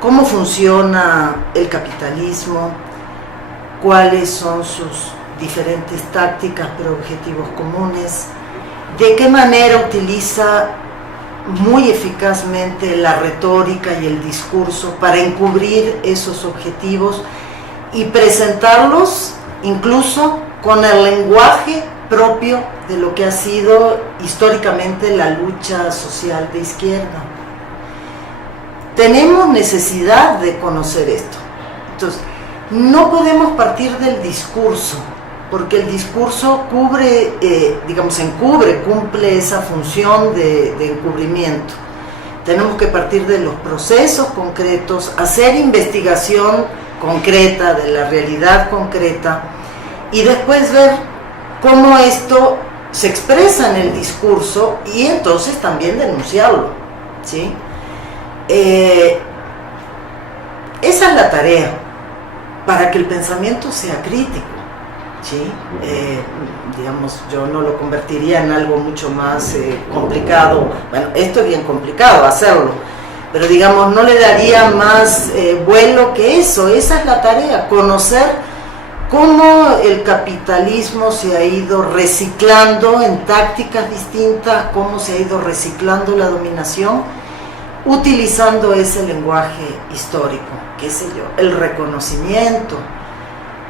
cómo funciona el capitalismo, cuáles son sus diferentes tácticas pero objetivos comunes, de qué manera utiliza muy eficazmente la retórica y el discurso para encubrir esos objetivos y presentarlos incluso con el lenguaje propio de lo que ha sido históricamente la lucha social de izquierda. Tenemos necesidad de conocer esto. Entonces, no podemos partir del discurso, porque el discurso cubre, cumple esa función de encubrimiento. Tenemos que partir de los procesos concretos, hacer investigación concreta de la realidad concreta y después ver cómo esto se expresa en el discurso y entonces también denunciarlo, ¿sí? Esa es la tarea para que el pensamiento sea crítico. ¿Sí? Yo no lo convertiría en algo mucho más complicado. Bueno, esto es bien complicado hacerlo, pero no le daría más vuelo que eso. Esa es la tarea, conocer cómo el capitalismo se ha ido reciclando en tácticas distintas, cómo se ha ido reciclando la dominación, utilizando ese lenguaje histórico, el reconocimiento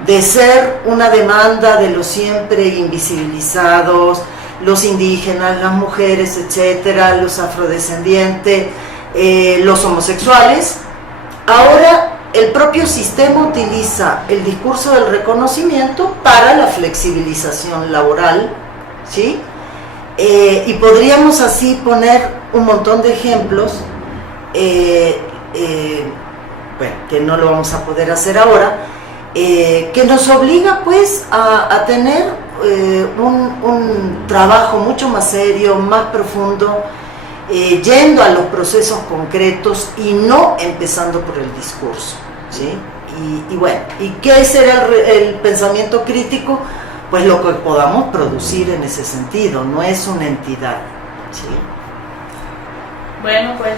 de ser una demanda de los siempre invisibilizados, los indígenas, las mujeres, etcétera, los afrodescendientes, los homosexuales. Ahora el propio sistema utiliza el discurso del reconocimiento para la flexibilización laboral, ¿sí? Y podríamos así poner un montón de ejemplos, bueno, que no lo vamos a poder hacer ahora, que nos obliga pues a tener un trabajo mucho más serio, más profundo, yendo a los procesos concretos y no empezando por el discurso, ¿sí? Y bueno, ¿y qué será el pensamiento crítico? Pues lo que podamos producir en ese sentido, no es una entidad, ¿sí? Bueno, pues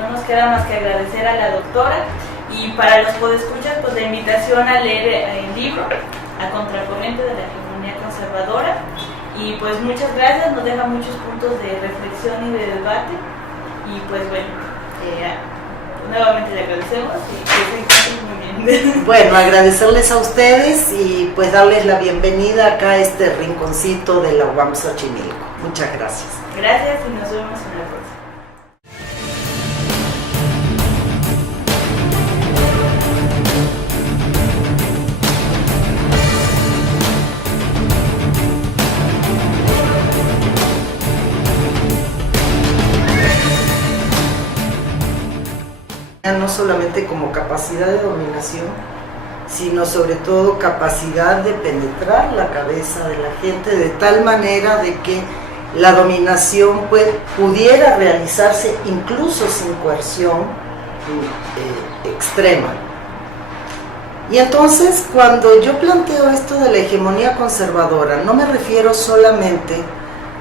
no nos queda más que agradecer a la doctora, y para los podescuchas, pues la invitación a leer el libro A Contracorriente de la Hegemonía Conservadora. Y pues muchas gracias, nos deja muchos puntos de reflexión y de debate. Y pues bueno, nuevamente le agradecemos y que se encuentren muy bien. Bueno, agradecerles a ustedes y pues darles la bienvenida acá a este rinconcito de la UAM Xochimilco. Muchas gracias. Gracias y nos vemos en la próxima. No solamente como capacidad de dominación, sino sobre todo capacidad de penetrar la cabeza de la gente de tal manera de que la dominación pudiera realizarse incluso sin coerción extrema. Y entonces, cuando yo planteo esto de la hegemonía conservadora, no me refiero solamente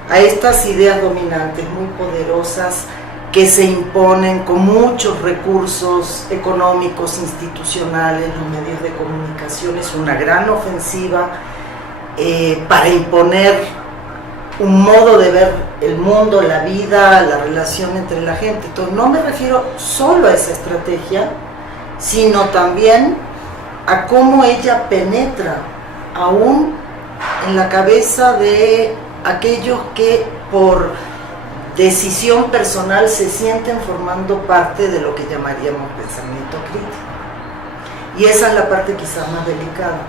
a estas ideas dominantes muy poderosas que se imponen con muchos recursos económicos, institucionales, los medios de comunicación. Es una gran ofensiva para imponer un modo de ver el mundo, la vida, la relación entre la gente. Entonces no me refiero solo a esa estrategia, sino también a cómo ella penetra aún en la cabeza de aquellos que por decisión personal se sienten formando parte de lo que llamaríamos pensamiento crítico. Y esa es la parte quizás más delicada.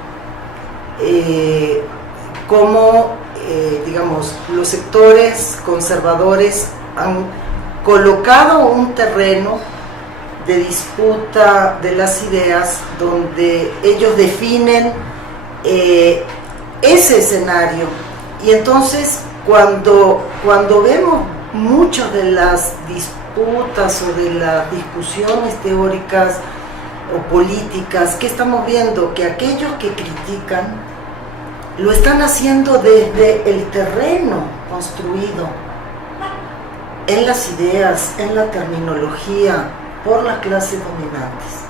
Cómo, digamos, los sectores conservadores han colocado un terreno de disputa de las ideas donde ellos definen ese escenario. Y entonces cuando vemos muchas de las disputas o de las discusiones teóricas o políticas, ¿qué estamos viendo? Que aquellos que critican lo están haciendo desde el terreno construido, en las ideas, en la terminología, por las clases dominantes.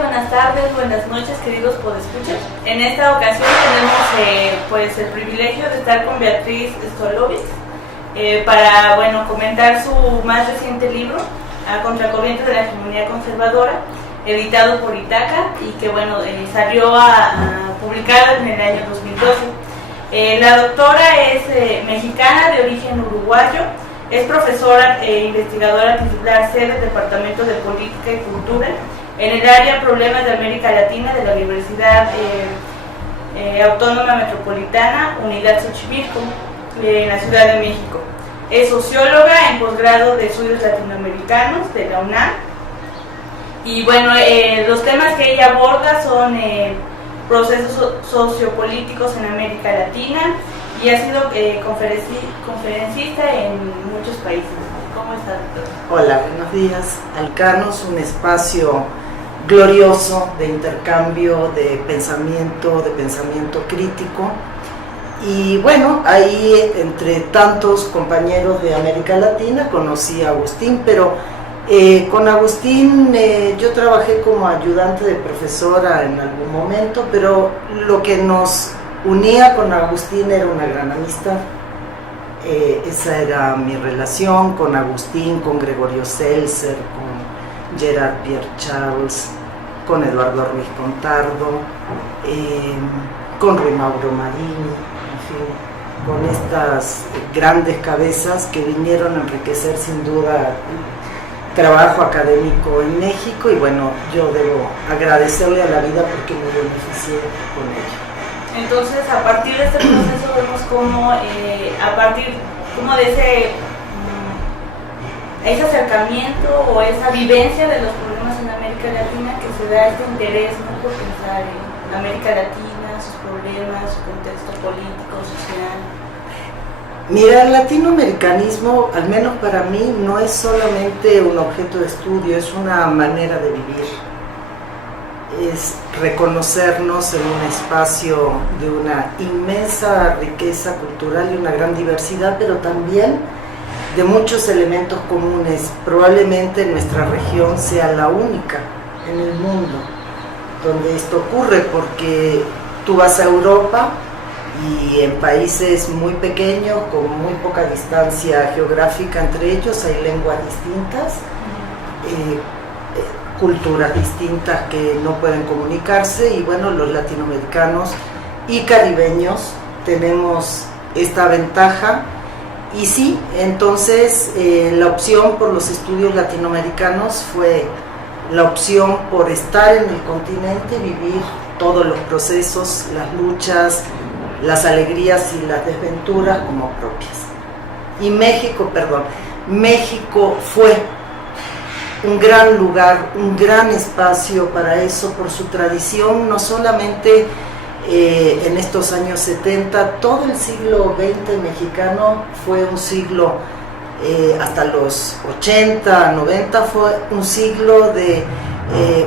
Buenas tardes, buenas noches, queridos podescuchas. En esta ocasión tenemos pues el privilegio de estar con Beatriz Stolovic para comentar su más reciente libro, A Contracorriente de la Hegemonía Conservadora, editado por Itaca y que salió a publicar en el año 2012. La doctora es mexicana de origen uruguayo, es profesora e investigadora titular C del Departamento de Política y Cultura en el área Problemas de América Latina de la Universidad Autónoma Metropolitana, Unidad Xochimilco, en la Ciudad de México. Es socióloga en posgrado de estudios latinoamericanos de la UNAM. Y los temas que ella aborda son procesos sociopolíticos en América Latina y ha sido conferencista en muchos países. ¿Cómo está, doctor? Hola, buenos días. Alcanos, un espacio glorioso de intercambio de pensamiento crítico. Y bueno, ahí entre tantos compañeros de América Latina conocí a Agustín, pero con Agustín yo trabajé como ayudante de profesora en algún momento, pero lo que nos unía con Agustín era una gran amistad. Esa era mi relación con Agustín, con Gregorio Seltzer, con Gerard Pierre Charles, con Eduardo Ruiz Contardo, con Rui Mauro Marini, en fin, con estas grandes cabezas que vinieron a enriquecer sin duda el trabajo académico en México, y bueno, yo debo agradecerle a la vida porque me beneficié con ello. Entonces, a partir de este proceso vemos cómo, a partir como de ese acercamiento o esa vivencia de los problemas en América Latina, que se da este interés, ¿no?, por pensar en América Latina, sus problemas, su contexto político, social. Mira, el latinoamericanismo, al menos para mí, no es solamente un objeto de estudio, es una manera de vivir. Es reconocernos en un espacio de una inmensa riqueza cultural y una gran diversidad, pero también de muchos elementos comunes. Probablemente nuestra región sea la única en el mundo donde esto ocurre, porque tú vas a Europa y en países muy pequeños, con muy poca distancia geográfica entre ellos, hay lenguas distintas, culturas distintas que no pueden comunicarse, y bueno, los latinoamericanos y caribeños tenemos esta ventaja. Y sí, entonces la opción por los estudios latinoamericanos fue la opción por estar en el continente, vivir todos los procesos, las luchas, las alegrías y las desventuras como propias. Y México fue un gran lugar, un gran espacio para eso, por su tradición, no solamente en estos años 70, todo el siglo XX mexicano fue un siglo, hasta los 80, 90, fue un siglo de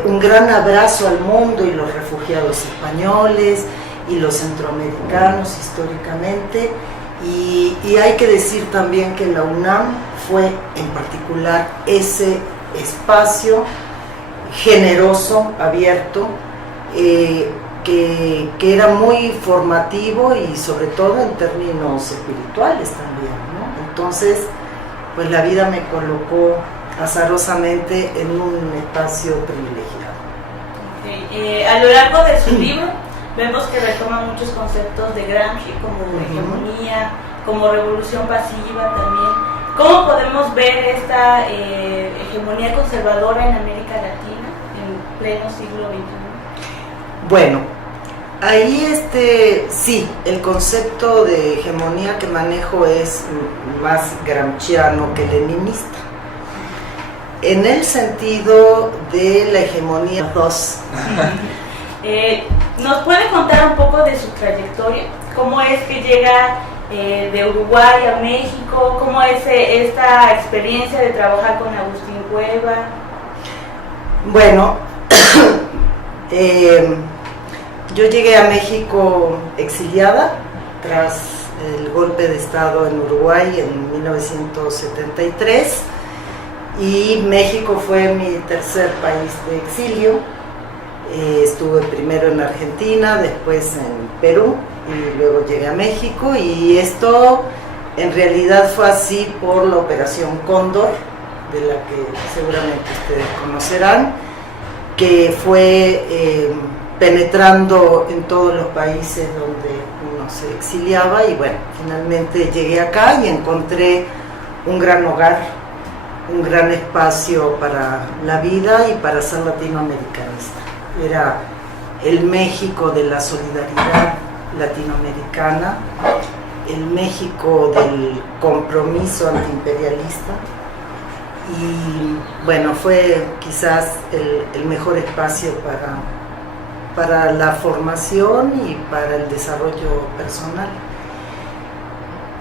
un gran abrazo al mundo y los refugiados españoles y los centroamericanos históricamente, y hay que decir también que la UNAM fue en particular ese espacio generoso, abierto, que era muy formativo y sobre todo en términos espirituales también, ¿no? Entonces, pues la vida me colocó azarosamente en un espacio privilegiado. Okay. A lo largo de su libro vemos que retoma muchos conceptos de Gramsci, como hegemonía, como revolución pasiva también. ¿Cómo podemos ver esta hegemonía conservadora en América Latina en pleno siglo XXI? Bueno, ahí sí, el concepto de hegemonía que manejo es más gramsciano que leninista, en el sentido de la hegemonía 2. ¿Nos puede contar un poco de su trayectoria? ¿Cómo es que llega de Uruguay a México? ¿Cómo es esta experiencia de trabajar con Agustín Cueva? Bueno, yo llegué a México exiliada tras el golpe de Estado en Uruguay en 1973, y México fue mi tercer país de exilio. Estuve primero en Argentina, después en Perú, y luego llegué a México, y esto en realidad fue así por la Operación Cóndor, de la que seguramente ustedes conocerán, que fue penetrando en todos los países donde uno se exiliaba, y bueno, finalmente llegué acá y encontré un gran hogar, un gran espacio para la vida y para ser latinoamericanista. Era el México de la solidaridad latinoamericana, el México del compromiso antiimperialista, y bueno, fue quizás el mejor espacio para la formación y para el desarrollo personal.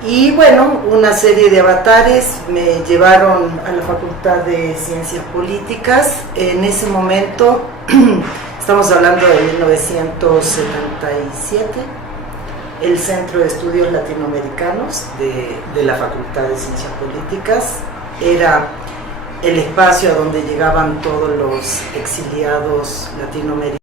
Y bueno, una serie de avatares me llevaron a la Facultad de Ciencias Políticas. En ese momento, estamos hablando de 1977, el Centro de Estudios Latinoamericanos de la Facultad de Ciencias Políticas era el espacio a donde llegaban todos los exiliados latinoamericanos.